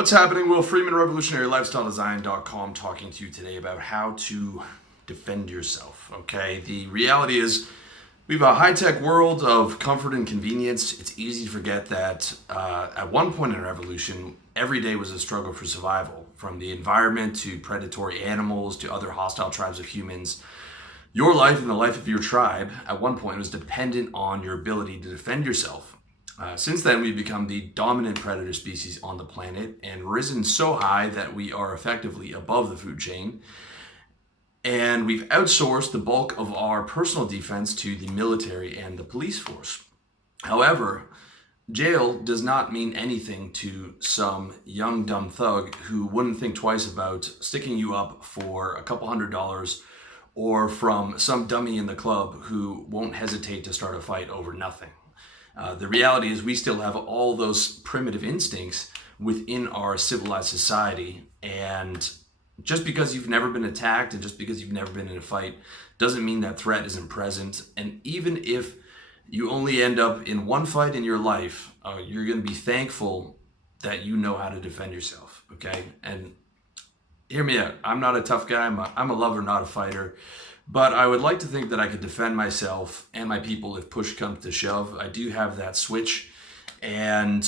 What's happening? Will Freeman, RevolutionaryLifestyleDesign.com, talking to you today about how to defend yourself. Okay, the reality is we have a high-tech world of comfort and convenience. It's easy to forget that at one point in our evolution, every day was a struggle for survival. From the environment to predatory animals to other hostile tribes of humans, your life and the life of your tribe at one point was dependent on your ability to defend yourself. Since then, we've become the dominant predator species on the planet and risen so high that we are effectively above the food chain. And we've outsourced the bulk of our personal defense to the military and the police force. However, jail does not mean anything to some young, dumb thug who wouldn't think twice about sticking you up for a couple $100, or from some dummy in the club who won't hesitate to start a fight over nothing. The reality is we still have all those primitive instincts within our civilized society, and just because you've never been attacked and just because you've never been in a fight doesn't mean that threat isn't present. And even if you only end up in one fight in your life, you're going to be thankful that you know how to defend yourself, okay? And hear me out. I'm not a tough guy. I'm a lover, not a fighter. But I would like to think that I could defend myself and my people if push comes to shove. I do have that switch, and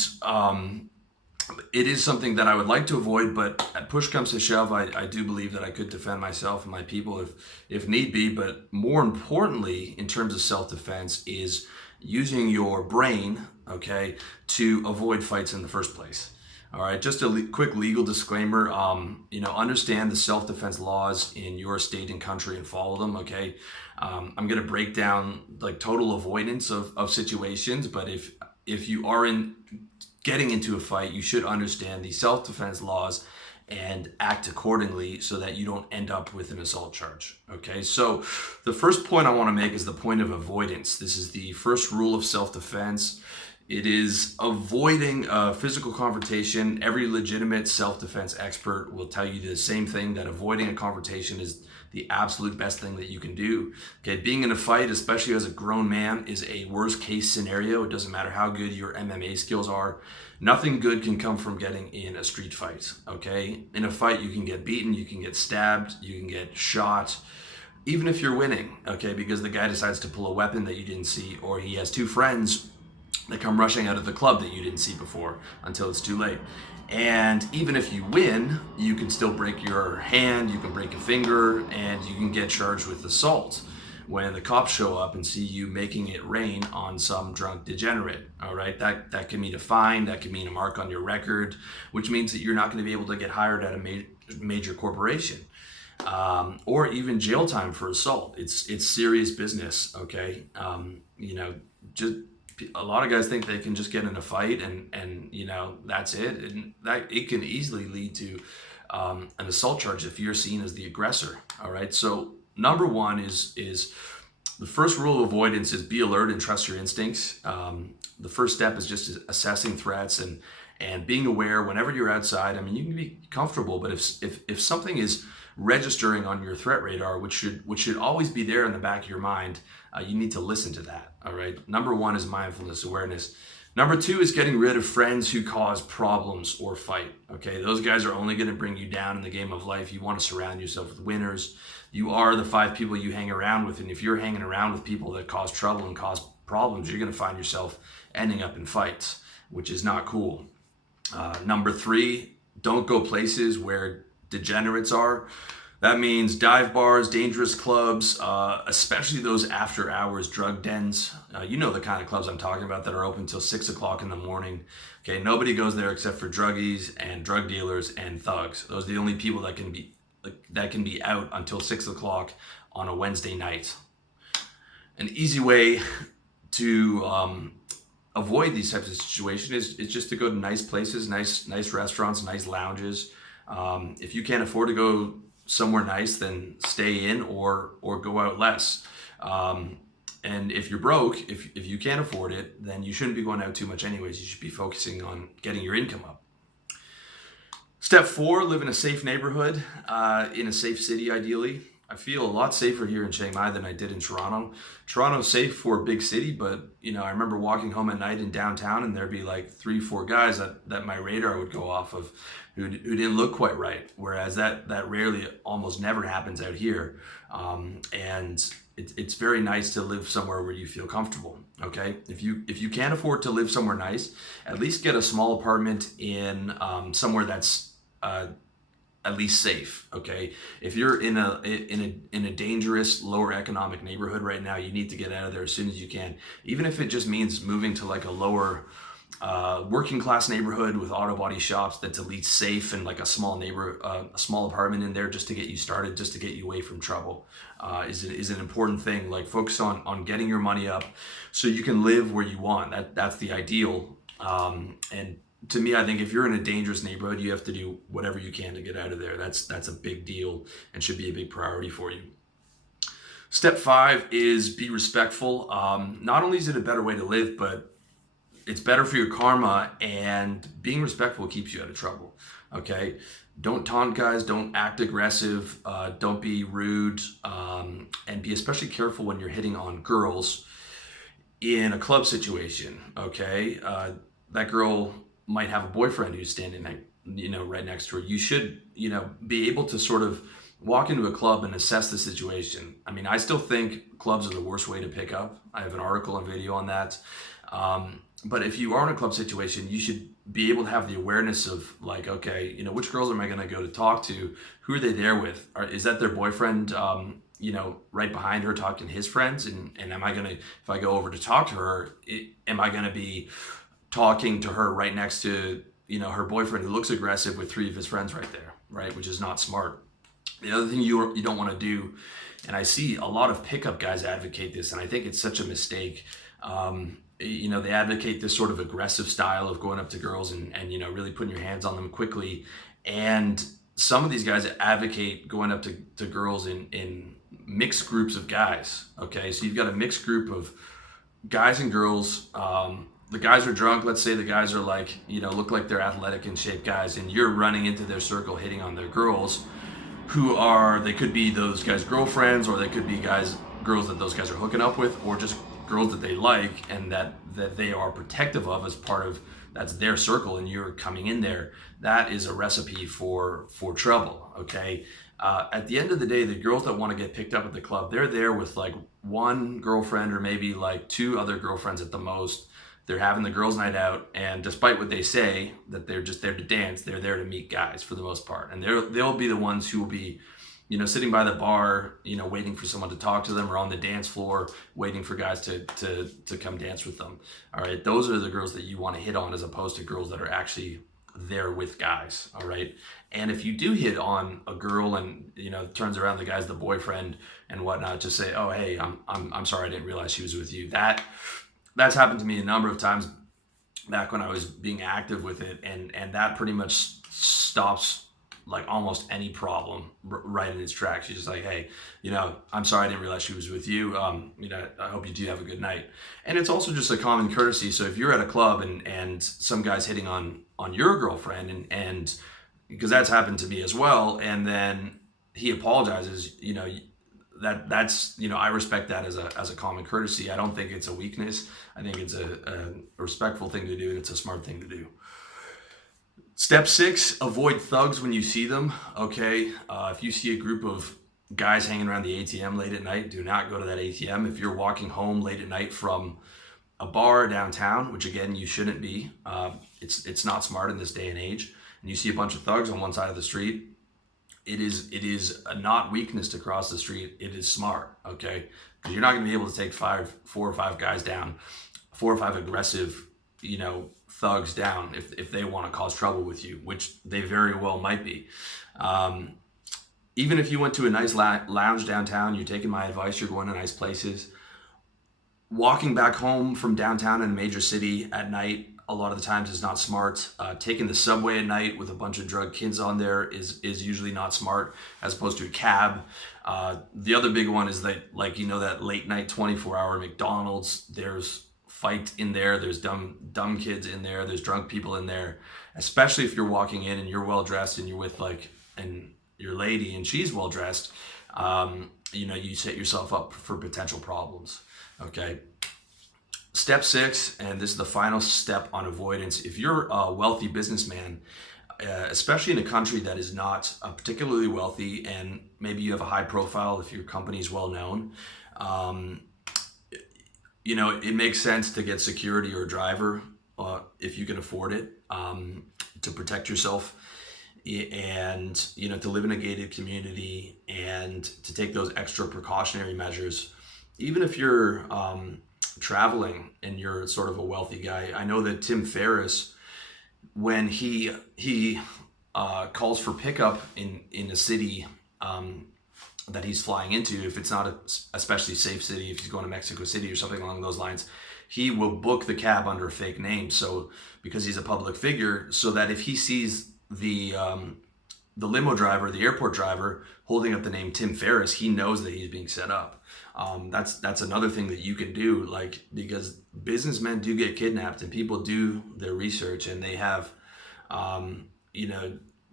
it is something that I would like to avoid, but at push comes to shove, I do believe that I could defend myself and my people if need be. But more importantly, in terms of self-defense, is using your brain, okay, to avoid fights in the first place. All right, just a quick legal disclaimer. Understand the self-defense laws in your state and country and follow them, okay? I'm going to break down like total avoidance of situations, but if you are getting into a fight, you should understand the self-defense laws and act accordingly so that you don't end up with an assault charge, okay? So the first point I want to make is the point of avoidance. This is the first rule of self-defense. It is avoiding a physical confrontation. Every legitimate self-defense expert will tell you the same thing, that avoiding a confrontation is the absolute best thing that you can do. Okay, being in a fight, especially as a grown man, is a worst case scenario. It doesn't matter how good your MMA skills are. Nothing good can come from getting in a street fight, okay? In a fight, you can get beaten, you can get stabbed, you can get shot, even if you're winning, okay? Because the guy decides to pull a weapon that you didn't see, or he has two friends that come rushing out of the club that you didn't see before until it's too late. And even if you win, you can still break your hand, you can break a finger, and you can get charged with assault when the cops show up and see you making it rain on some drunk degenerate. All right, that can mean a fine, that can mean a mark on your record, which means that you're not going to be able to get hired at a major corporation, or even jail time for assault. It's serious business, okay? Just a lot of guys think they can just get in a fight and that's it, and that it can easily lead to an assault charge if you're seen as the aggressor. All right, so number one is the first rule of avoidance is be alert and trust your instincts. The first step is just assessing threats and being aware whenever you're outside. I mean, you can be comfortable, but if something is registering on your threat radar, which should always be there in the back of your mind, you need to listen to that. All right. Number one is mindfulness awareness. Number two is getting rid of friends who cause problems or fight. Okay, those guys are only going to bring you down in the game of life. You want to surround yourself with winners. You are the 5 people you hang around with, and if you're hanging around with people that cause trouble and cause problems, you're going to find yourself ending up in fights, which is not cool. Number 3, don't go places where degenerates are. That means dive bars, dangerous clubs, especially those after hours drug dens. You know the kind of clubs I'm talking about that are open till 6 o'clock in the morning. Okay, nobody goes there except for druggies and drug dealers and thugs. Those are the only people that can be out until 6 o'clock on a Wednesday night. An easy way to avoid these types of situations is just to go to nice places, nice restaurants, nice lounges. If you can't afford to go somewhere nice, then stay in or go out less. And if you're broke, if you can't afford it, then you shouldn't be going out too much anyways. You should be focusing on getting your income up. Step 4, live in a safe neighborhood, in a safe city ideally. I feel a lot safer here in Chiang Mai than I did in Toronto. Toronto's safe for a big city, but I remember walking home at night in downtown, and there'd be like 3, 4 guys that my radar would go off of, who didn't look quite right. Whereas that rarely, almost never happens out here, and it's very nice to live somewhere where you feel comfortable. Okay, if you can't afford to live somewhere nice, at least get a small apartment in somewhere that's at least safe. Okay, if you're in a dangerous lower economic neighborhood right now, you need to get out of there as soon as you can, even if it just means moving to like a lower working class neighborhood with auto body shops that's at least safe, and like a small small apartment in there just to get you started, just to get you away from trouble, is an important thing. Like, focus on getting your money up so you can live where you want. That's the ideal. And to me, I think if you're in a dangerous neighborhood, you have to do whatever you can to get out of there. That's a big deal and should be a big priority for you. Step 5 is be respectful. Not only is it a better way to live, but it's better for your karma, and being respectful keeps you out of trouble. Okay, don't taunt guys, don't act aggressive, don't be rude, and be especially careful when you're hitting on girls in a club situation. Okay, that girl might have a boyfriend who's standing right next to her. You should be able to sort of walk into a club and assess the situation. I mean, I still think clubs are the worst way to pick up. I have an article and video on that. But if you are in a club situation, you should be able to have the awareness of like, okay, which girls am I going to go to talk to? Who are they there with? Is that their boyfriend, right behind her talking to his friends? And am I going to, if I go over to talk to her, am I going to be talking to her right next to, her boyfriend who looks aggressive with 3 of his friends right there, right? Which is not smart. The other thing you don't want to do, and I see a lot of pickup guys advocate this, and I think it's such a mistake. They advocate this sort of aggressive style of going up to girls and really putting your hands on them quickly. And some of these guys advocate going up to girls in mixed groups of guys. Okay, so you've got a mixed group of guys and girls. The guys are drunk. Let's say the guys are like, look like they're athletic and shape guys, and you're running into their circle, hitting on their girls, they could be those guys' girlfriends, or they could be girls that those guys are hooking up with, or just girls that they like and that they are protective of as part of, that's their circle, and you're coming in there. That is a recipe for trouble. Okay, at the end of the day, the girls that want to get picked up at the club, they're there with like 1 girlfriend or maybe like 2 other girlfriends at the most. They're having the girls' night out, and despite what they say that they're just there to dance, they're there to meet guys for the most part, and they'll be the ones who will be sitting by the bar, waiting for someone to talk to them, or on the dance floor waiting for guys to come dance with them. All right, those are the girls that you want to hit on, as opposed to girls that are actually there with guys. All right, and if you do hit on a girl and turns around, the guy's the boyfriend and whatnot, just say, oh hey, I'm sorry, I didn't realize she was with you. That's happened to me a number of times back when I was being active with it, and that pretty much stops like almost any problem right in its tracks. She's just like, hey, I'm sorry, I didn't realize she was with you. I hope you do have a good night. And it's also just a common courtesy. So if you're at a club and some guy's hitting on your girlfriend, and because that's happened to me as well, and then he apologizes, that's I respect that as a common courtesy. I don't think it's a weakness. I think it's a respectful thing to do, and it's a smart thing to do. Step 6, avoid thugs when you see them. Okay, if you see a group of guys hanging around the ATM late at night, do not go to that ATM. If you're walking home late at night from a bar downtown, which again you shouldn't be, it's not smart in this day and age, and you see a bunch of thugs on one side of the street, it is a not weakness to cross the street. It is smart, okay? Because you're not going to be able to take 4 or 5 guys down, 4 or 5 aggressive, thugs down if they want to cause trouble with you, which they very well might be. Even if you went to a nice lounge downtown, you're taking my advice, you're going to nice places. Walking back home from downtown in a major city at night, a lot of the times is not smart. Taking the subway at night with a bunch of drug kids on there is usually not smart, as opposed to a cab. The other big one is that, that late night 24-hour McDonald's, there's fight in there, there's dumb kids in there, there's drunk people in there, especially if you're walking in and you're well dressed and you're with and your lady and she's well dressed. you set yourself up for potential problems. Okay. Step 6, and this is the final step on avoidance. If you're a wealthy businessman, especially in a country that is not particularly wealthy, and maybe you have a high profile if your company is well known, it makes sense to get security or a driver if you can afford it, to protect yourself, and to live in a gated community, and to take those extra precautionary measures. Even if you're traveling and you're sort of a wealthy guy, I know that Tim Ferriss, when he calls for pickup in a city that he's flying into, if it's not a especially safe city, if he's going to Mexico City or something along those lines, he will book the cab under a fake name. So because he's a public figure, so that if he sees the limo driver, the airport driver holding up the name Tim Ferriss, he knows that he's being set up. That's another thing that you can do, because businessmen do get kidnapped, and people do their research, and they have,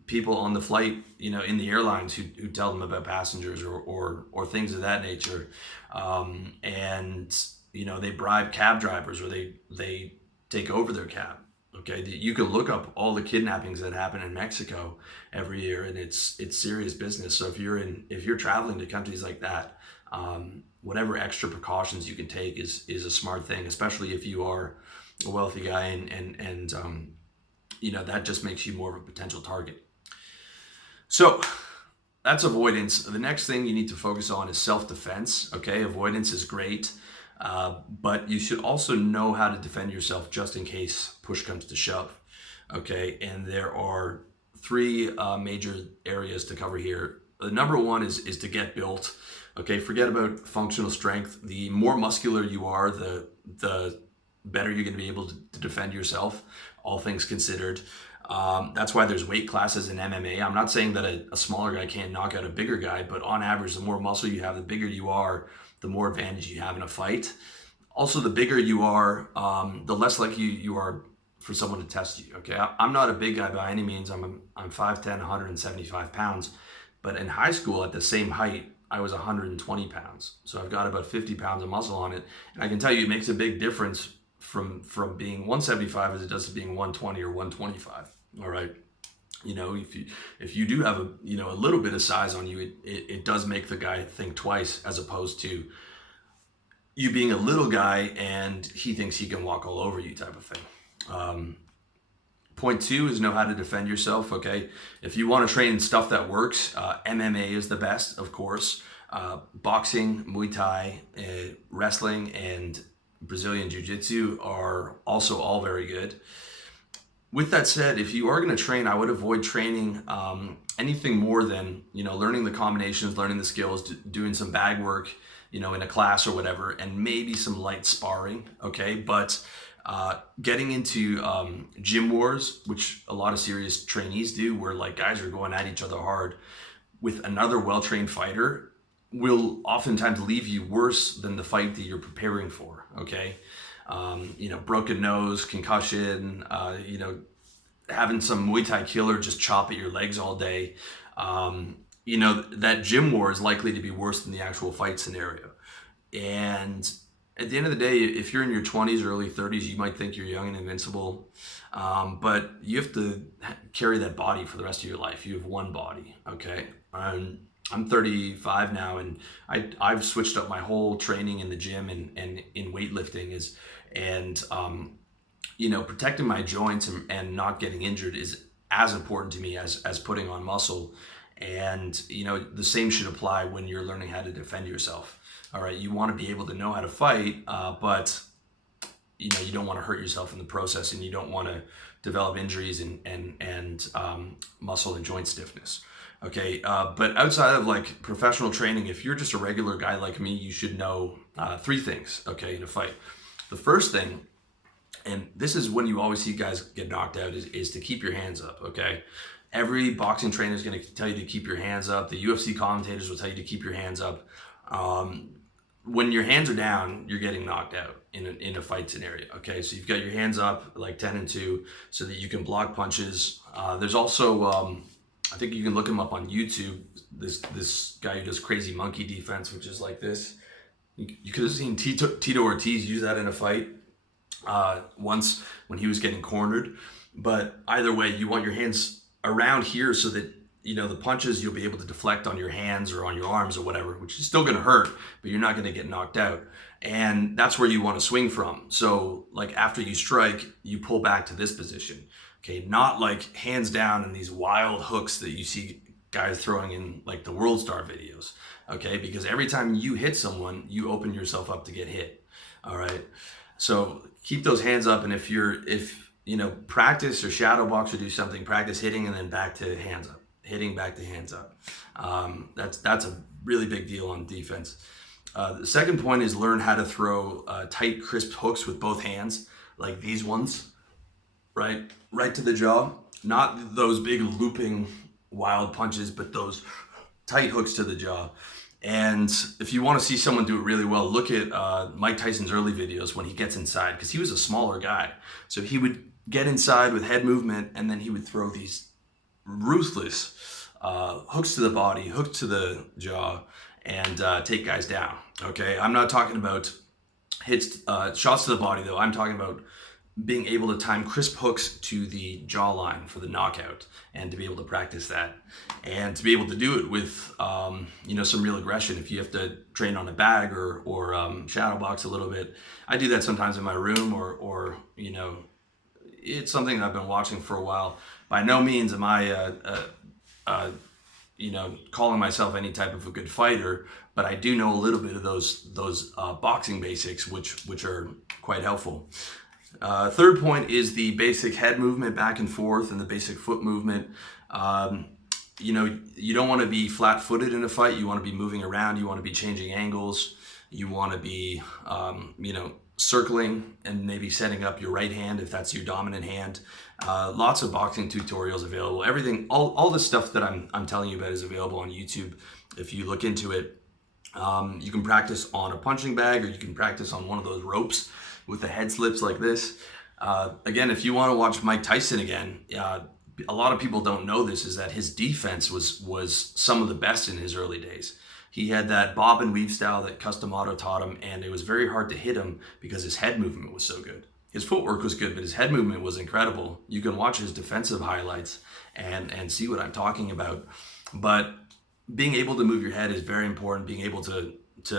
people on the flight, in the airlines who tell them about passengers or things of that nature. And they bribe cab drivers, or they take over their cab. Okay, you can look up all the kidnappings that happen in Mexico every year, and it's serious business. So if you're traveling to countries like that, whatever extra precautions you can take is a smart thing, especially if you are a wealthy guy, and that just makes you more of a potential target. So that's avoidance. The next thing you need to focus on is self-defense. Okay, avoidance is great. But you should also know how to defend yourself just in case push comes to shove. Okay, and there are 3 major areas to cover here. The number 1 is to get built. Okay, forget about functional strength. The more muscular you are, the better you're going to be able to defend yourself, all things considered. That's why there's weight classes in MMA. I'm not saying that a smaller guy can't knock out a bigger guy, but on average, the more muscle you have, the bigger you are, the more advantage you have in a fight. Also, the bigger you are, the less likely you are for someone to test you. Okay, I'm not a big guy by any means. I'm 5'10", 175 pounds, but in high school at the same height, I was 120 pounds. So I've got about 50 pounds of muscle on it, and I can tell you it makes a big difference from being 175 as it does to being 120 or 125. All right. If you do have a little bit of size on you, it does make the guy think twice, as opposed to you being a little guy and he thinks he can walk all over you, type of thing. Point 2 is know how to defend yourself. Okay, if you want to train stuff that works, MMA is the best, of course. Boxing, Muay Thai, wrestling, and Brazilian Jiu-Jitsu are also all very good. With that said, if you are going to train, I would avoid training anything more than, learning the combinations, learning the skills, doing some bag work, in a class or whatever, and maybe some light sparring. Okay, but getting into gym wars, which a lot of serious trainees do, where guys are going at each other hard with another well-trained fighter, will oftentimes leave you worse than the fight that you're preparing for. Okay. Broken nose, concussion, having some Muay Thai killer just chop at your legs all day. That gym war is likely to be worse than the actual fight scenario. And at the end of the day, if you're in your 20s, early 30s, you might think you're young and invincible. But you have to carry that body for the rest of your life. You have one body. Okay. I'm 35 now, and I've switched up my whole training in the gym and in weightlifting protecting my joints and not getting injured is as important to me as putting on muscle. And, the same should apply when you're learning how to defend yourself. All right. You want to be able to know how to fight, but you don't want to hurt yourself in the process, and you don't want to develop injuries and muscle and joint stiffness. Okay, but outside of professional training, if you're just a regular guy like me, you should know 3 things, okay, in a fight. The first thing, and this is when you always see guys get knocked out, is to keep your hands up, okay? Every boxing trainer is going to tell you to keep your hands up. The UFC commentators will tell you to keep your hands up. When your hands are down, you're getting knocked out in a fight scenario, okay? So you've got your hands up 10 and 2 so that you can block punches. There's also I think you can look him up on YouTube. This guy who does crazy monkey defense, which is like this. You could have seen Tito Ortiz use that in a fight once when he was getting cornered. But either way, you want your hands around here so that, you know, the punches you'll be able to deflect on your hands or on your arms or whatever, which is still going to hurt, but you're not going to get knocked out. And that's where you want to swing from. So like after you strike, you pull back to this position. Okay, not like hands down in these wild hooks that you see guys throwing in like the World Star videos. Okay, because every time you hit someone, you open yourself up to get hit. All right, so keep those hands up, and if you know, practice or shadow box or do something, practice hitting and then back to hands up, hitting back to hands up. That's a really big deal on defense. The second point is learn how to throw tight, crisp hooks with both hands, like these ones, right to the jaw. Not those big looping wild punches, but those tight hooks to the jaw. And if you want to see someone do it really well, look at Mike Tyson's early videos when he gets inside, because he was a smaller guy. So he would get inside with head movement, and then he would throw these ruthless hooks to the body, hooks to the jaw, and take guys down. Okay, I'm not talking about hits, shots to the body though. I'm talking about being able to time crisp hooks to the jawline for the knockout, and to be able to practice that, and to be able to do it with you know, some real aggression. If you have to train on a bag or shadow box a little bit, I do that sometimes in my room, or you know, it's something that I've been watching for a while. By no means am I you know, calling myself any type of a good fighter, but I do know a little bit of those boxing basics, which are quite helpful. Third point is the basic head movement back and forth and the basic foot movement. You know, you don't want to be flat-footed in a fight. You want to be moving around. You want to be changing angles. You want to be, you know, circling and maybe setting up your right hand if that's your dominant hand. Lots of boxing tutorials available. Everything, all the stuff that I'm telling you about is available on YouTube. If you look into it, you can practice on a punching bag, or you can practice on one of those ropes with the head slips like this. Again, if you want to watch Mike Tyson again, a lot of people don't know this, is that his defense was some of the best in his early days. He had that bob and weave style that Custom Auto taught him, and it was very hard to hit him because his head movement was so good. His footwork was good, but his head movement was incredible. You can watch his defensive highlights and see what I'm talking about. But being able to move your head is very important. Being able to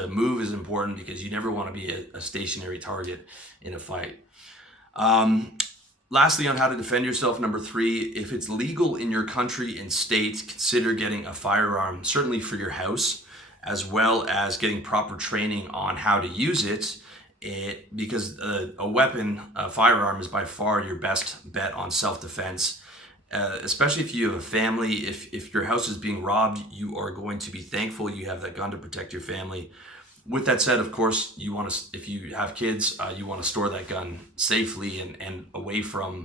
move is important, because you never want to be a stationary target in a fight. Lastly, on how to defend yourself, number 3, if it's legal in your country and state, consider getting a firearm, certainly for your house, as well as getting proper training on how to use it. Because a weapon, a firearm, is by far your best bet on self-defense. Especially if you have a family. If your house is being robbed, you are going to be thankful you have that gun to protect your family. With that said, of course, you want to, if you have kids, you want to store that gun safely and away from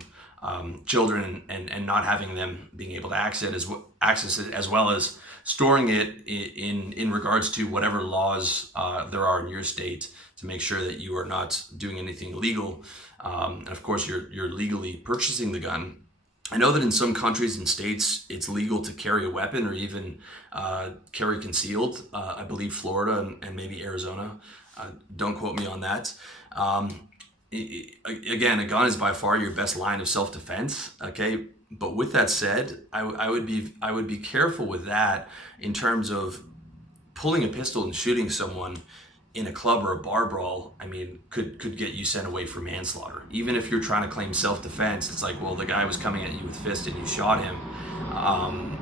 children, and not having them being able to access it, as well as storing it in regards to whatever laws there are in your state, to make sure that you are not doing anything illegal. And of course, you're legally purchasing the gun. I know that in some countries and states, it's legal to carry a weapon, or even carry concealed. I believe Florida and maybe Arizona. Don't quote me on that. Again, a gun is by far your best line of self-defense. Okay, but with that said, I would be careful with that, in terms of pulling a pistol and shooting someone in a club or a bar brawl. I mean, could get you sent away for manslaughter. Even if you're trying to claim self-defense, it's like, well, the guy was coming at you with fist and you shot him.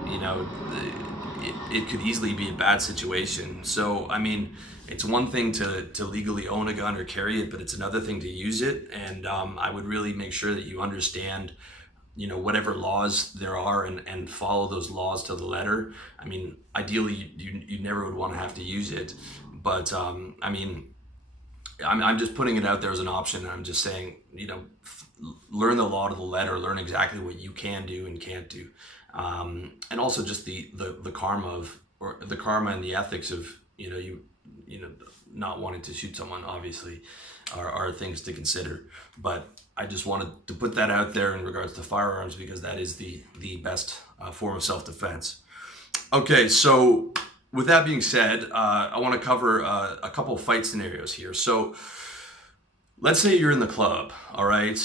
You know, it could easily be a bad situation. So, I mean, it's one thing to legally own a gun or carry it, but it's another thing to use it. And I would really make sure that you understand, you know, whatever laws there are, and follow those laws to the letter. I mean, ideally, you never would want to have to use it. But I mean, I'm just putting it out there as an option. I'm just saying, you know, learn the law to the letter, learn exactly what you can do and can't do. And also just the karma and the ethics of, you know, not wanting to shoot someone, obviously, are things to consider. But I just wanted to put that out there in regards to firearms because that is the best form of self-defense. Okay, so with that being said, I want to cover a couple of fight scenarios here. So let's say you're in the club, all right,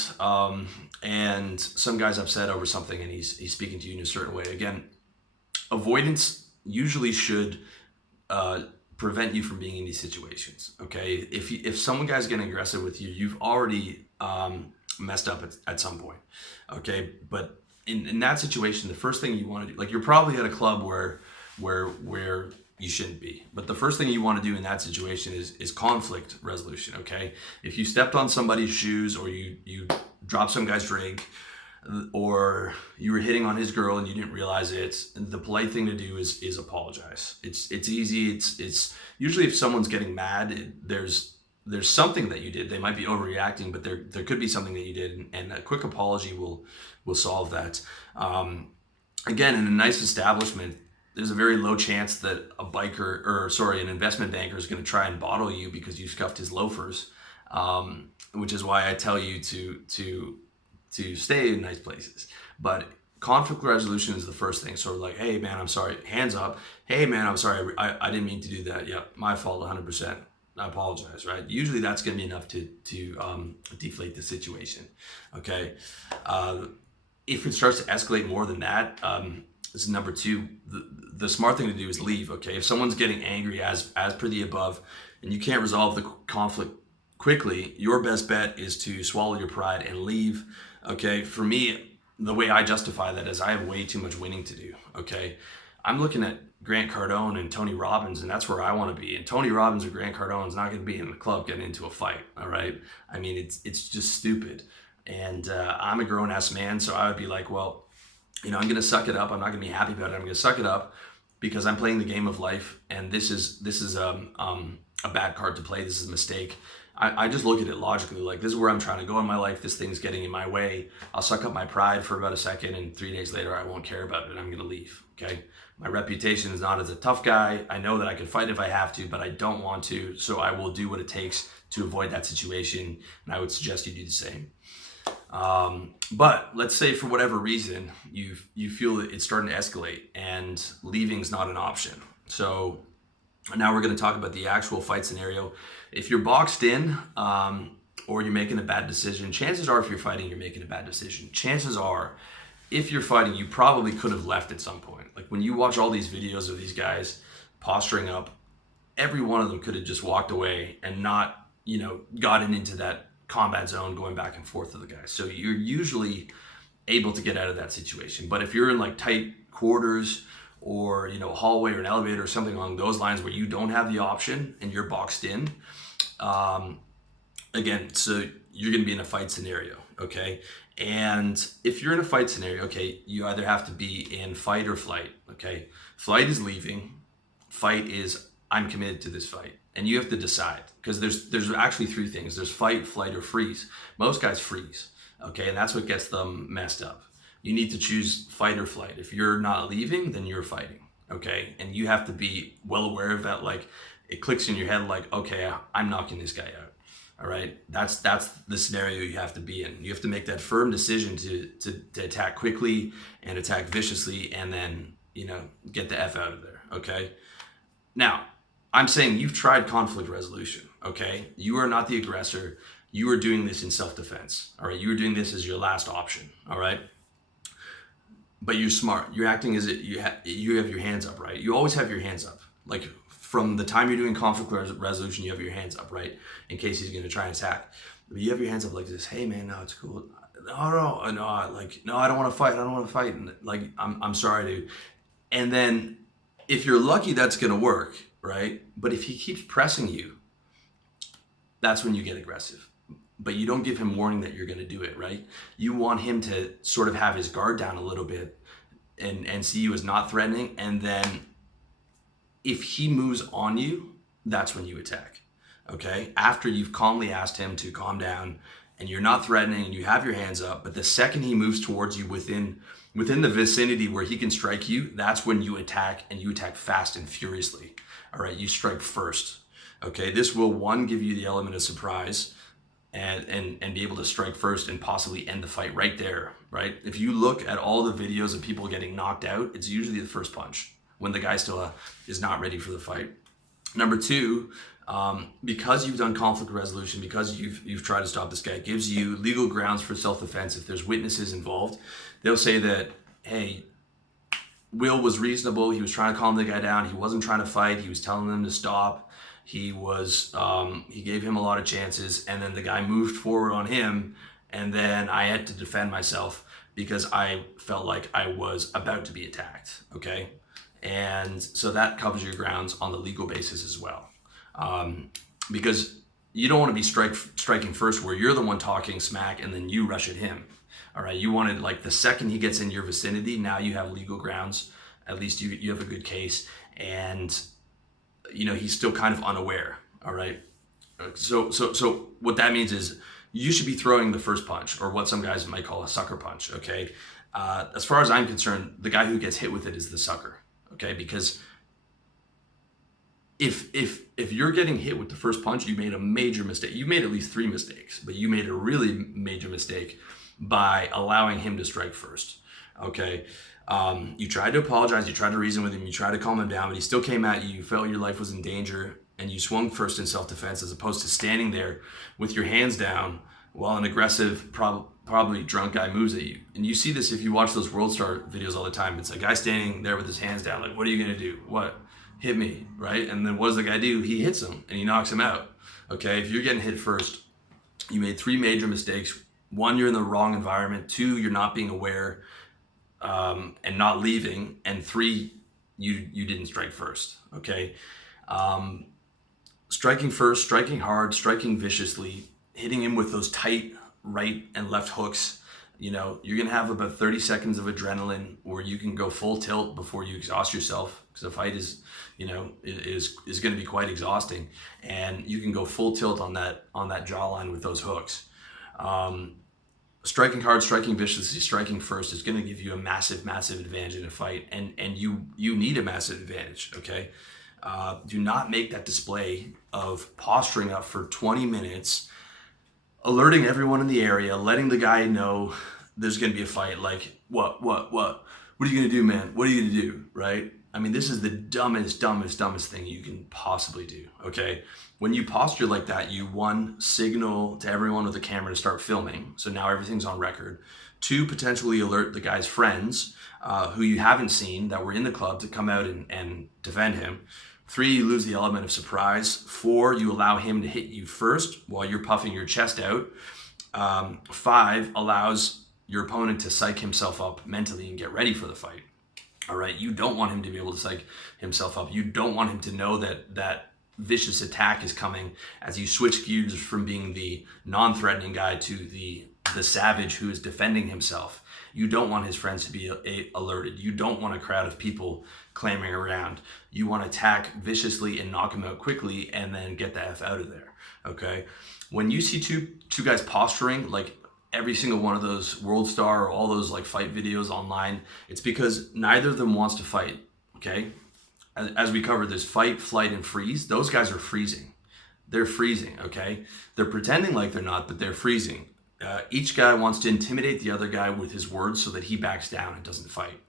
and some guy's upset over something and he's speaking to you in a certain way. Again, avoidance usually should prevent you from being in these situations. Okay, if someone guy's getting aggressive with you, you've already messed up at some point. Okay, but in that situation, the first thing you want to do, like, you're probably at a club where you shouldn't be, but the first thing you want to do in that situation is conflict resolution. Okay, if you stepped on somebody's shoes, or you dropped some guy's drink, or you were hitting on his girl and you didn't realize it, the polite thing to do is apologize. It's easy. It's usually, if someone's getting mad, there's something that you did. They might be overreacting, but there could be something that you did, and a quick apology will solve that. Again, in a nice establishment, there's a very low chance that an investment banker is going to try and bottle you because you scuffed his loafers, which is why I tell you to stay in nice places. But conflict resolution is the first thing. Sort of like, hey man, I'm sorry, hands up. Hey man, I'm sorry, I didn't mean to do that. Yeah, my fault, 100%. I apologize, right? Usually that's going to be enough to deflate the situation. Okay. If it starts to escalate more than that, this is number two. The smart thing to do is leave. Okay. If someone's getting angry as per the above, and you can't resolve the conflict quickly, your best bet is to swallow your pride and leave. Okay. For me, the way I justify that is I have way too much winning to do. Okay. I'm looking at Grant Cardone and Tony Robbins, and that's where I want to be. And Tony Robbins or Grant Cardone is not going to be in the club getting into a fight. All right. I mean, it's just stupid. And I'm a grown ass man. So I would be like, well, I'm going to suck it up. I'm not going to be happy about it. I'm going to suck it up because I'm playing the game of life. And this is a bad card to play. This is a mistake. I just look at it logically, like, this is where I'm trying to go in my life. This thing's getting in my way. I'll suck up my pride for about a second, and 3 days later, I won't care about it. I'm going to leave. Okay. My reputation is not as a tough guy. I know that I can fight if I have to, but I don't want to. So I will do what it takes to avoid that situation. And I would suggest you do the same. But let's say for whatever reason, you feel that it's starting to escalate and leaving's not an option. So now we're going to talk about the actual fight scenario. If you're boxed in, or you're making a bad decision, chances are if you're fighting, you're making a bad decision. Chances are, if you're fighting, you probably could have left at some point. Like, when you watch all these videos of these guys posturing up, every one of them could have just walked away and not, gotten into that combat zone going back and forth with the guy. So you're usually able to get out of that situation. But if you're in like tight quarters, or a hallway or an elevator or something along those lines where you don't have the option and you're boxed in, again, so you're going to be in a fight scenario. Okay. And if you're in a fight scenario, okay, you either have to be in fight or flight. Okay. Flight is leaving. Fight is, I'm committed to this fight. And you have to decide, because there's actually three things. There's fight, flight, or freeze. Most guys freeze. Okay. And that's what gets them messed up. You need to choose fight or flight. If you're not leaving, then you're fighting. Okay. And you have to be well aware of that. Like, it clicks in your head, like, okay, I'm knocking this guy out. All right. That's the scenario you have to be in. You have to make that firm decision to attack quickly and attack viciously, and then, get the F out of there. Okay. Now, I'm saying you've tried conflict resolution. Okay. You are not the aggressor. You are doing this in self-defense. All right. You are doing this as your last option. All right. But you're smart. You're acting as if you have your hands up, right? You always have your hands up. Like, from the time you're doing conflict resolution, you have your hands up, right? In case he's going to try and attack. But you have your hands up like this. Hey man, no, it's cool. No, I don't want to fight. I don't want to fight. And like, I'm sorry, dude. And then if you're lucky, that's going to work, right? But if he keeps pressing you, that's when you get aggressive. But you don't give him warning that you're going to do it, right? You want him to sort of have his guard down a little bit and see you as not threatening. And then if he moves on you, that's when you attack, okay? After you've calmly asked him to calm down and you're not threatening and you have your hands up, but the second he moves towards you within the vicinity where he can strike you, that's when you attack, and you attack fast and furiously, all right? You strike first, okay? This will, one, give you the element of surprise, and be able to strike first and possibly end the fight right there, right? If you look at all the videos of people getting knocked out, it's usually the first punch when the guy still is not ready for the fight. Number two, because you've done conflict resolution, because you've tried to stop this guy, it gives you legal grounds for self-defense. If there's witnesses involved, they'll say that, hey, Will was reasonable. He was trying to calm the guy down. He wasn't trying to fight. He was telling them to stop. He gave him a lot of chances, and then the guy moved forward on him, and then I had to defend myself because I felt like I was about to be attacked, okay? And so that covers your grounds on the legal basis as well. Because you don't want to be striking first where you're the one talking smack and then you rush at him. All right, you wanted, like, the second he gets in your vicinity, now you have legal grounds. At least you have a good case, and he's still kind of unaware. All right, so what that means is you should be throwing the first punch, or what some guys might call a sucker punch. Okay, as far as I'm concerned, the guy who gets hit with it is the sucker. Okay, because if you're getting hit with the first punch, you made a major mistake. You made at least 3 mistakes, but you made a really major mistake by allowing him to strike first. Okay, you tried to apologize, you tried to reason with him, you tried to calm him down, but he still came at you. You felt your life was in danger, and you swung first in self-defense as opposed to standing there with your hands down while an aggressive, probably drunk guy moves at you. And you see this if you watch those World Star videos all the time. It's a guy standing there with his hands down, like, what are you gonna do? What? Hit me, right? And then what does the guy do? He hits him and he knocks him out. Okay, if you're getting hit first, you made 3 major mistakes. 1, you're in the wrong environment. 2, you're not being aware and not leaving. And 3, you didn't strike first. Okay, striking first, striking hard, striking viciously, hitting him with those tight right and left hooks. You're gonna have about 30 seconds of adrenaline where you can go full tilt before you exhaust yourself, because a fight is going to be quite exhausting, and you can go full tilt on that jawline with those hooks. Striking hard, striking viciously, striking first is going to give you a massive advantage in a fight, and you need a massive advantage. Okay, do not make that display of posturing up for 20 minutes, alerting everyone in the area, letting the guy know there's going to be a fight. Like, what are you going to do, man? What are you going to do, right? I mean, this is the dumbest thing you can possibly do, okay? When you posture like that, you, 1, signal to everyone with a camera to start filming, so now everything's on record. 2, potentially alert the guy's friends who you haven't seen that were in the club to come out and defend him. 3, you lose the element of surprise. 4, you allow him to hit you first while you're puffing your chest out. 5, allows your opponent to psych himself up mentally and get ready for the fight. All right, you don't want him to be able to psych himself up. You don't want him to know that vicious attack is coming as you switch gears from being the non-threatening guy to the savage who is defending himself. You don't want his friends to be alerted. You don't want a crowd of people clamoring around. You want to attack viciously and knock him out quickly and then get the F out of there, okay? When you see two guys posturing, like every single one of those World Star or all those like fight videos online, it's because neither of them wants to fight, okay? As we covered, there's fight, flight, and freeze. Those guys are freezing. They're freezing, okay? They're pretending like they're not, but they're freezing. Each guy wants to intimidate the other guy with his words so that he backs down and doesn't fight.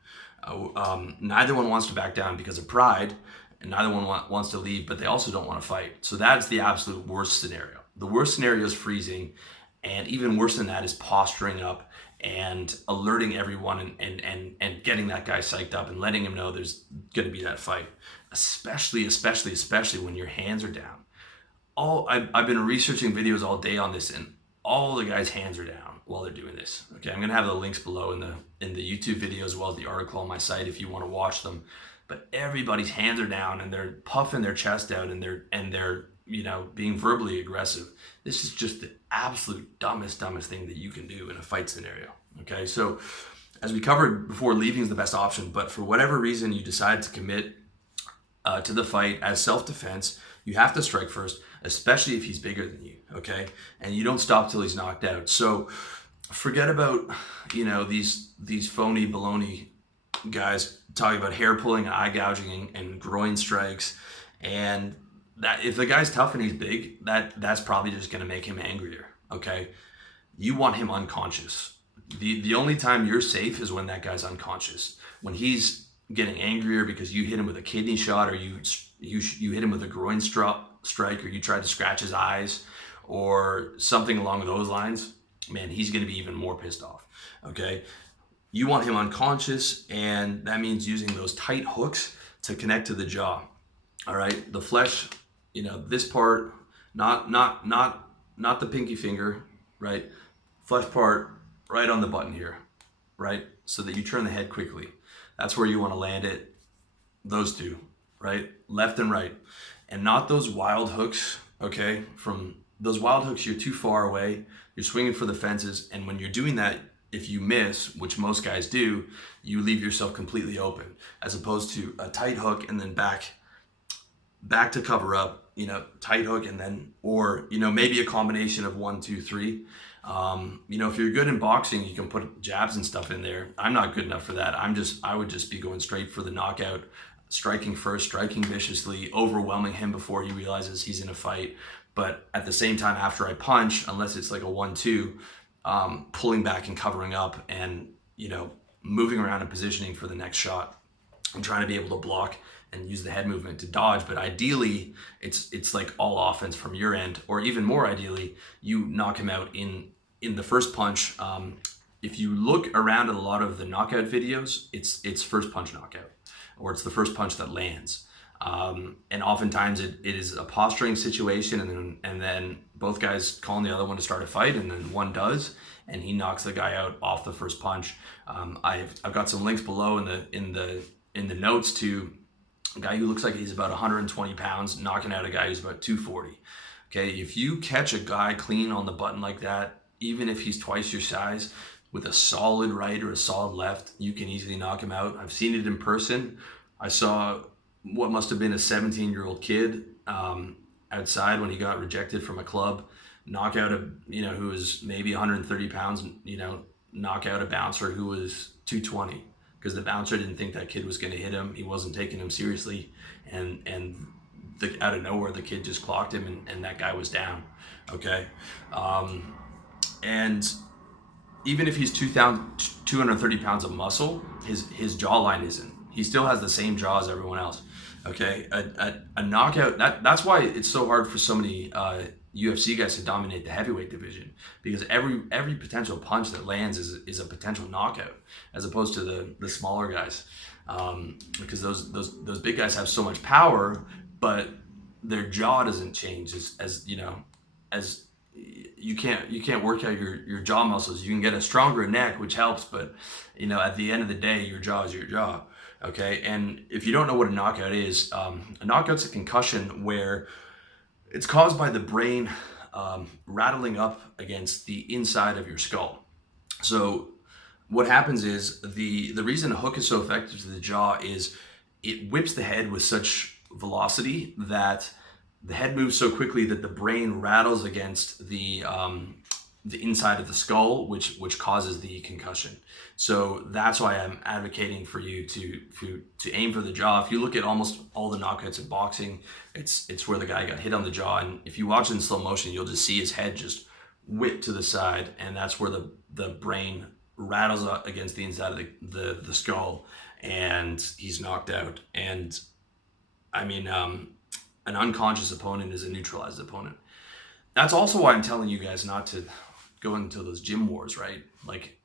Neither one wants to back down because of pride, and neither one wants to leave, but they also don't want to fight. So that's the absolute worst scenario. The worst scenario is freezing, and even worse than that is posturing up and alerting everyone and getting that guy psyched up and letting him know there's going to be that fight, especially when your hands are down. I've been researching videos all day on this, and all the guys' hands are down while they're doing this. Okay, I'm gonna have the links below in the YouTube video as well as the article on my site if you want to watch them. But everybody's hands are down and they're puffing their chest out and they're being verbally aggressive. This is just the absolute dumbest thing that you can do in a fight scenario. Okay, so as we covered before, leaving is the best option. But for whatever reason you decide to commit to the fight as self-defense, you have to strike first, especially if he's bigger than you, okay? And you don't stop till he's knocked out. So forget about, these phony baloney guys talking about hair pulling and eye gouging and groin strikes. And that if the guy's tough and he's big, that's probably just going to make him angrier, okay? You want him unconscious. The only time you're safe is when that guy's unconscious. When he's getting angrier because you hit him with a kidney shot, or you hit him with a groin strike, or you tried to scratch his eyes, or something along those lines, man, he's going to be even more pissed off, okay? You want him unconscious, and that means using those tight hooks to connect to the jaw, all right? The flesh, this part, not the pinky finger, right? Flesh part right on the button here, right? So that you turn the head quickly. That's where you want to land it. Those two, right? Left and right. And not those wild hooks, okay? From those wild hooks, you're too far away. You're swinging for the fences. And when you're doing that, if you miss, which most guys do, you leave yourself completely open, as opposed to a tight hook and then back to cover up, tight hook, and then, or, maybe a combination of 1, 2, 3. If you're good in boxing, you can put jabs and stuff in there. I'm not good enough for that. I would just be going straight for the knockout, striking first, striking viciously, overwhelming him before he realizes he's in a fight. But at the same time, after I punch, unless it's like a 1-2, pulling back and covering up, and, moving around and positioning for the next shot, and trying to be able to block and use the head movement to dodge. But ideally, it's like all offense from your end, or even more ideally, you knock him out in the first punch. If you look around at a lot of the knockout videos, it's first punch knockout, or it's the first punch that lands. And oftentimes it is a posturing situation, and then both guys calling the other one to start a fight, and then one does, and he knocks the guy out off the first punch. I've got some links below in the notes to a guy who looks like he's about 120 pounds knocking out a guy who's about 240. Okay, if you catch a guy clean on the button like that, even if he's twice your size, with a solid right or a solid left, you can easily knock him out. I've seen it in person. I saw what must have been a 17-year-old kid outside when he got rejected from a club, knock out who was maybe 130 pounds, knock out a bouncer who was 220, because the bouncer didn't think that kid was going to hit him. He wasn't taking him seriously, and out of nowhere, the kid just clocked him, and that guy was down, okay? And even if he's 230 pounds of muscle, his jawline isn't. He still has the same jaw as everyone else, okay? A knockout, that's why it's so hard for so many UFC guys to dominate the heavyweight division, because every potential punch that lands is a potential knockout, as opposed to the smaller guys, because those big guys have so much power, but their jaw doesn't change as you can't work out your jaw muscles. You can get a stronger neck, which helps, but at the end of the day, your jaw is your jaw. Okay, and if you don't know what a knockout is, a knockout's a concussion where it's caused by the brain rattling up against the inside of your skull. So what happens is the reason a hook is so effective to the jaw is it whips the head with such velocity that the head moves so quickly that the brain rattles against the inside of the skull, which causes the concussion. So that's why I'm advocating for you to aim for the jaw. If you look at almost all the knockouts in boxing, it's where the guy got hit on the jaw, and if you watch it in slow motion, you'll just see his head just whip to the side, and that's where the brain rattles up against the inside of the skull, and he's knocked out. And I mean, an unconscious opponent is a neutralized opponent. That's also why I'm telling you guys not to go into those gym wars, right? Like,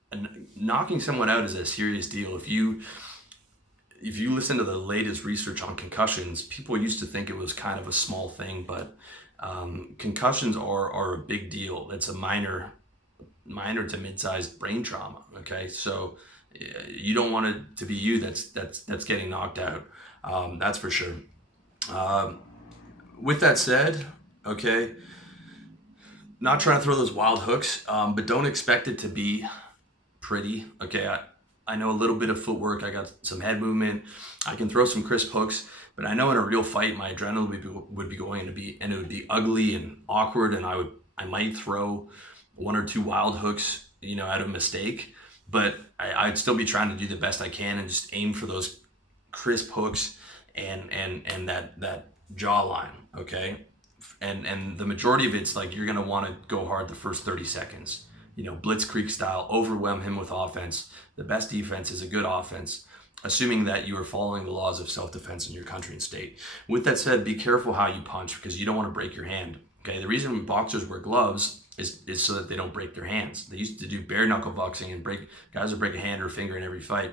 knocking someone out is a serious deal. If you listen to the latest research on concussions, people used to think it was kind of a small thing, but concussions are a big deal. It's a minor to mid-sized brain trauma. Okay, so you don't want it to be you that's getting knocked out. That's for sure. With that said, okay, not trying to throw those wild hooks, but don't expect it to be pretty. Okay, I know a little bit of footwork. I got some head movement. I can throw some crisp hooks, but I know in a real fight, my adrenaline would be going to be, and it would be ugly and awkward, and I might throw 1 or 2 wild hooks, out of mistake, but I'd still be trying to do the best I can and just aim for those crisp hooks and that jawline. Okay, and the majority of it's like you're going to want to go hard the first 30 seconds. Blitzkrieg style, overwhelm him with offense. The best defense is a good offense, assuming that you are following the laws of self-defense in your country and state. With that said, be careful how you punch because you don't want to break your hand. Okay, the reason boxers wear gloves is so that they don't break their hands. They used to do bare knuckle boxing and guys would break a hand or a finger in every fight.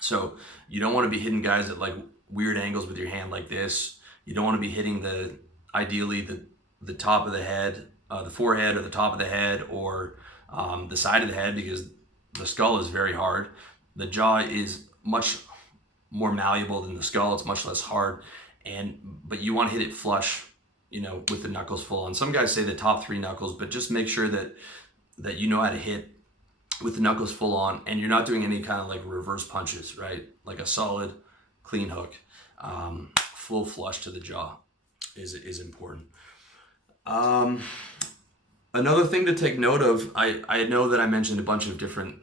So you don't want to be hitting guys at like weird angles with your hand like this. You don't want to be hitting ideally the top of the head, the forehead or the top of the head, or the side of the head, because the skull is very hard. The jaw is much more malleable than the skull. It's much less hard, but you want to hit it flush, with the knuckles full on. Some guys say the top 3 knuckles, but just make sure that you know how to hit with the knuckles full on, and you're not doing any kind of like reverse punches, right? Like a solid, clean hook, full flush to the jaw is important. Another thing to take note of, I know that I mentioned a bunch of different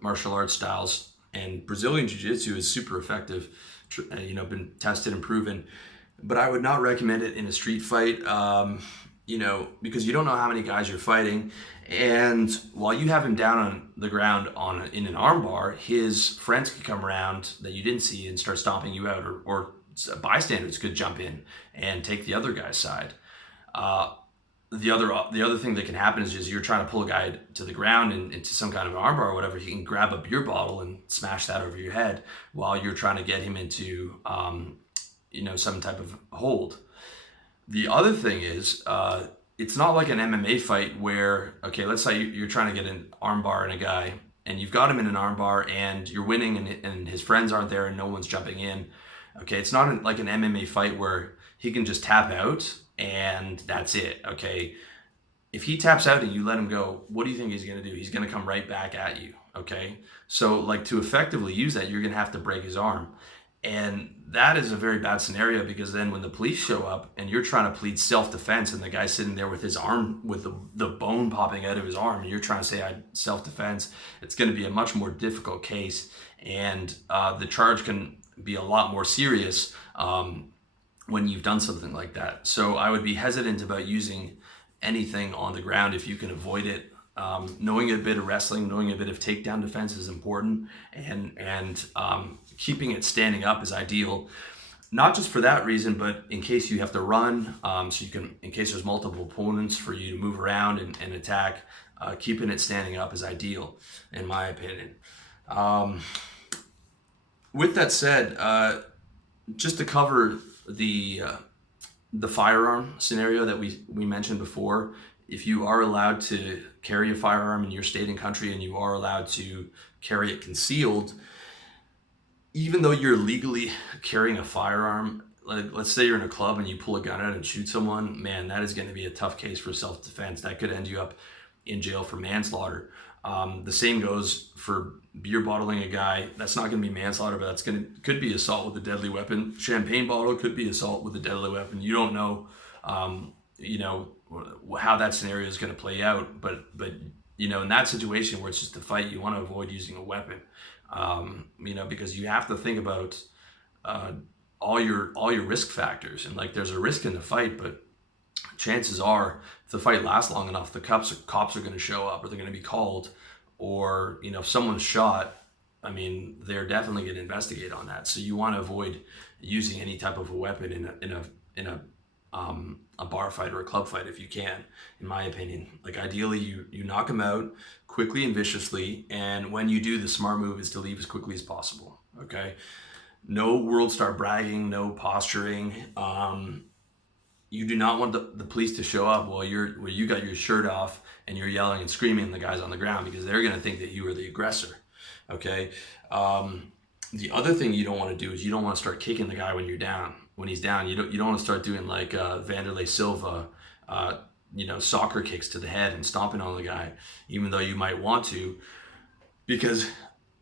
martial arts styles, and Brazilian Jiu-Jitsu is super effective, been tested and proven, but I would not recommend it in a street fight, because you don't know how many guys you're fighting, and while you have him down on the ground in an arm bar, his friends could come around that you didn't see and start stomping you out, or bystanders could jump in and take the other guy's side. The other thing that can happen is just you're trying to pull a guy to the ground and into some kind of an armbar or whatever. He can grab a beer bottle and smash that over your head while you're trying to get him into some type of hold. The other thing is it's not like an MMA fight where, okay, let's say you're trying to get an armbar in a guy and you've got him in an armbar and you're winning and his friends aren't there and no one's jumping in. Okay, it's not like an MMA fight where he can just tap out and that's it. Okay, if he taps out and you let him go, what do you think he's going to do? He's going to come right back at you. Okay, so like to effectively use that, you're going to have to break his arm, and that is a very bad scenario, because then when the police show up and you're trying to plead self-defense and the guy's sitting there with his arm, with the bone popping out of his arm, and you're trying to say self-defense, it's going to be a much more difficult case, and the charge can be a lot more serious when you've done something like that. So I would be hesitant about using anything on the ground if you can avoid it. Knowing a bit of wrestling, knowing a bit of takedown defense is important, and keeping it standing up is ideal. Not just for that reason, but in case you have to run, so you can, in case there's multiple opponents for you to move around and attack, keeping it standing up is ideal, in my opinion. With that said, just to cover the firearm scenario that we mentioned before, if you are allowed to carry a firearm in your state and country, and you are allowed to carry it concealed, even though you're legally carrying a firearm, like let's say you're in a club and you pull a gun out and shoot someone, man, that is going to be a tough case for self-defense. That could end you up in jail for manslaughter. The same goes for beer bottling a guy. That's not going to be manslaughter, but could be assault with a deadly weapon. Champagne bottle could be assault with a deadly weapon. You don't know, how that scenario is going to play out. But in that situation where it's just a fight, you want to avoid using a weapon. Because you have to think about all your risk factors, and like there's a risk in the fight, but chances are if the fight lasts long enough, the cops are going to show up, or they're going to be called, or if someone's shot, I mean, they're definitely going to investigate on that. So you want to avoid using any type of a weapon in a bar fight or a club fight if you can, in my opinion. Like ideally you knock them out quickly and viciously, and when you do, the smart move is to leave as quickly as possible. Okay, no world star bragging, no posturing. You do not want the police to show up while you got your shirt off and you're yelling and screaming and the guy's on the ground, because they're going to think that you are the aggressor. Okay. The other thing you don't want to do is you don't want to start kicking the guy when you're down. When he's down, you don't want to start doing like Vanderlei Silva, soccer kicks to the head and stomping on the guy, even though you might want to, because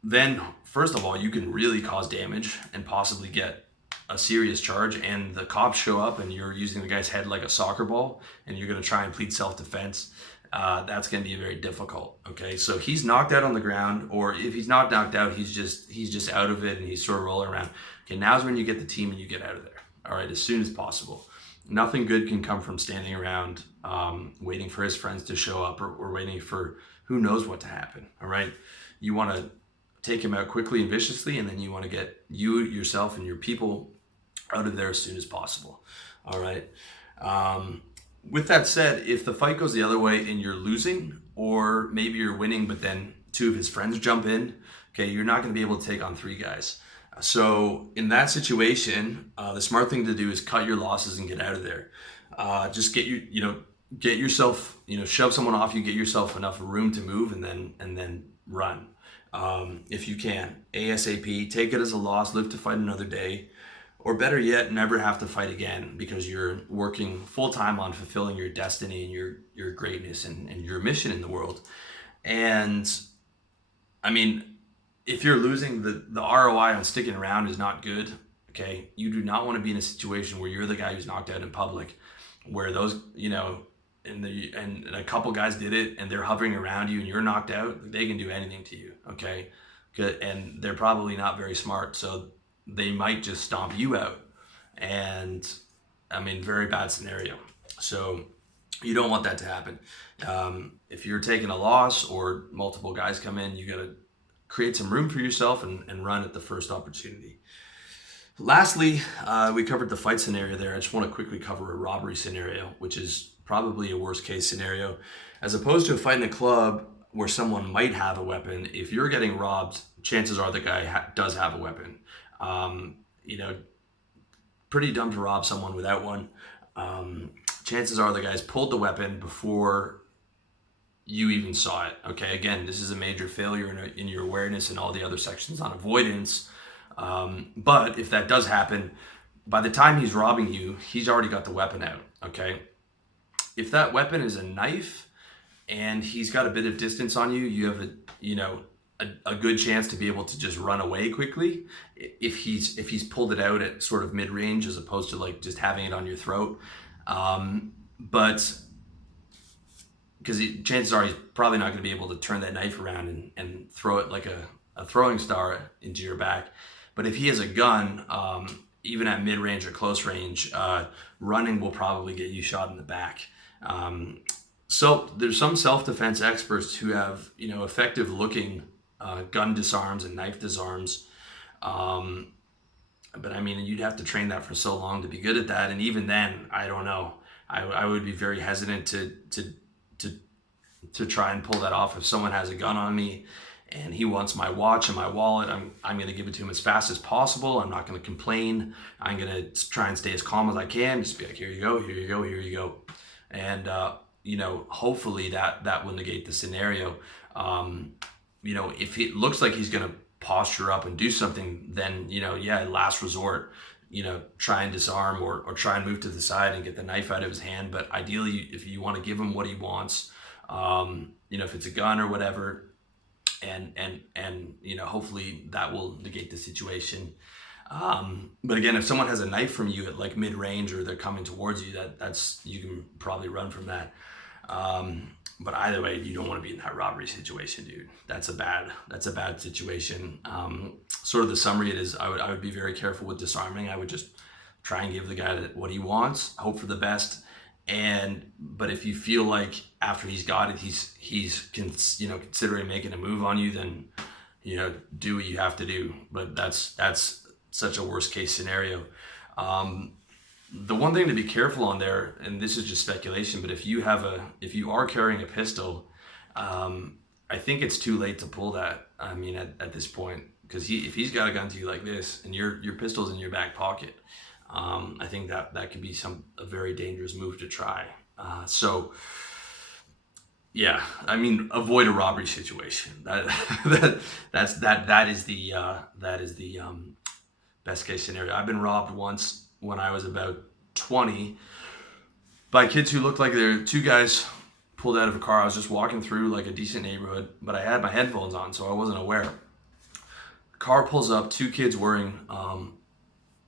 then first of all, you can really cause damage and possibly get a serious charge, and the cops show up and you're using the guy's head like a soccer ball and you're going to try and plead self-defense. That's going to be very difficult. Okay, so he's knocked out on the ground, or if he's not knocked out, he's just out of it and he's sort of rolling around. Okay, now's when you get the team and you get out of there. All right, as soon as possible. Nothing good can come from standing around waiting for his friends to show up, or waiting for who knows what to happen. All right. You want to take him out quickly and viciously, and then you want to get you, yourself, and your people out of there as soon as possible. All right. With that said, if the fight goes the other way and you're losing, or maybe you're winning, but then two of his friends jump in, okay, you're not going to be able to take on three guys. So in that situation, the smart thing to do is cut your losses and get out of there. Just get yourself, shove someone off you, get yourself enough room to move, and then run. If you can, ASAP, take it as a loss, live to fight another day, or better yet, never have to fight again, because you're working full time on fulfilling your destiny and your greatness and your mission in the world. And I mean, if you're losing, the ROI on sticking around is not good. Okay, you do not want to be in a situation where you're the guy who's knocked out in public, where those, and a couple guys did it and they're hovering around you and you're knocked out. They can do anything to you. Okay, good, and they're probably not very smart, so they might just stomp you out. And I mean, very bad scenario. So you don't want that to happen. If you're taking a loss or multiple guys come in, you got to create some room for yourself and run at the first opportunity. Lastly, we covered the fight scenario there. I just want to quickly cover a robbery scenario, which is probably a worst case scenario. As opposed to a fight in a club where someone might have a weapon, if you're getting robbed, chances are the guy does have a weapon. Pretty dumb to rob someone without one. Chances are the guy's pulled the weapon before you even saw it. Okay, again, this is a major failure in your awareness and all the other sections on avoidance. But if that does happen, by the time he's robbing you, he's already got the weapon out. Okay, if that weapon is a knife and he's got a bit of distance on you, you have a good chance to be able to just run away quickly if he's pulled it out at sort of mid-range, as opposed to like just having it on your throat. But because chances are he's probably not going to be able to turn that knife around and throw it like a throwing star into your back. But if he has a gun, even at mid-range or close range, running will probably get you shot in the back. So there's some self-defense experts who have, effective looking gun disarms and knife disarms. But I mean, you'd have to train that for so long to be good at that. And even then, I don't know. I would be very hesitant to try and pull that off. If someone has a gun on me and he wants my watch and my wallet, I'm going to give it to him as fast as possible. I'm not going to complain. I'm going to try and stay as calm as I can. Just be like, here you go, here you go, here you go. And, hopefully that will negate the scenario. If it looks like he's going to posture up and do something, then, last resort, try and disarm or try and move to the side and get the knife out of his hand. But ideally, if you want to give him what he wants, if it's a gun or whatever, and hopefully that will negate the situation. But again, if someone has a knife from you at like mid-range or they're coming towards you, that's you can probably run from that. But either way, you don't want to be in that robbery situation, dude. That's a bad situation. Sort of the summary is I would be very careful with disarming. I would just try and give the guy what he wants, hope for the best. But if you feel like after he's got it, he's considering making a move on you, then do what you have to do. But that's such a worst case scenario. The one thing to be careful on there, and this is just speculation, but if you are carrying a pistol, I think it's too late to pull that. I mean, at this point, because if he's got a gun to you like this and your pistol's in your back pocket, I think that could be a very dangerous move to try. So yeah, I mean, avoid a robbery situation. That is the best case scenario. I've been robbed once when I was about 20 by kids who looked like they're two guys pulled out of a car. I was just walking through like a decent neighborhood, but I had my headphones on, so I wasn't aware. Car pulls up, two kids wearing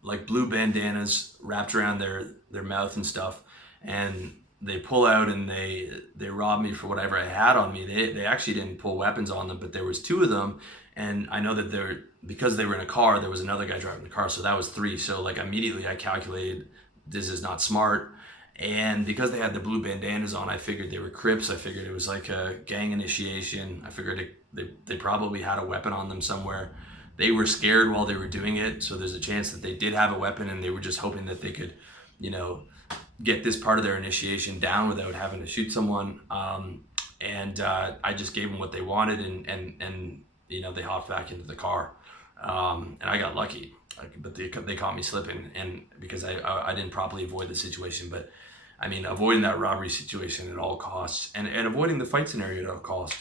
like blue bandanas wrapped around their mouth and stuff, and they pull out and they rob me for whatever I had on me. They actually didn't pull weapons on them, but there was two of them, and I know that because they were in a car, there was another guy driving the car, so that was three. So like immediately I calculated this is not smart. And because they had the blue bandanas on, I figured they were Crips. I figured it was like a gang initiation. I figured they probably had a weapon on them somewhere. They were scared while they were doing it, so there's a chance that they did have a weapon and they were just hoping that they could, get this part of their initiation down without having to shoot someone. I just gave them what they wanted, and they hopped back into the car, and I got lucky. But they caught me slipping, and because I didn't properly avoid the situation. But I mean, avoiding that robbery situation at all costs, and avoiding the fight scenario at all costs.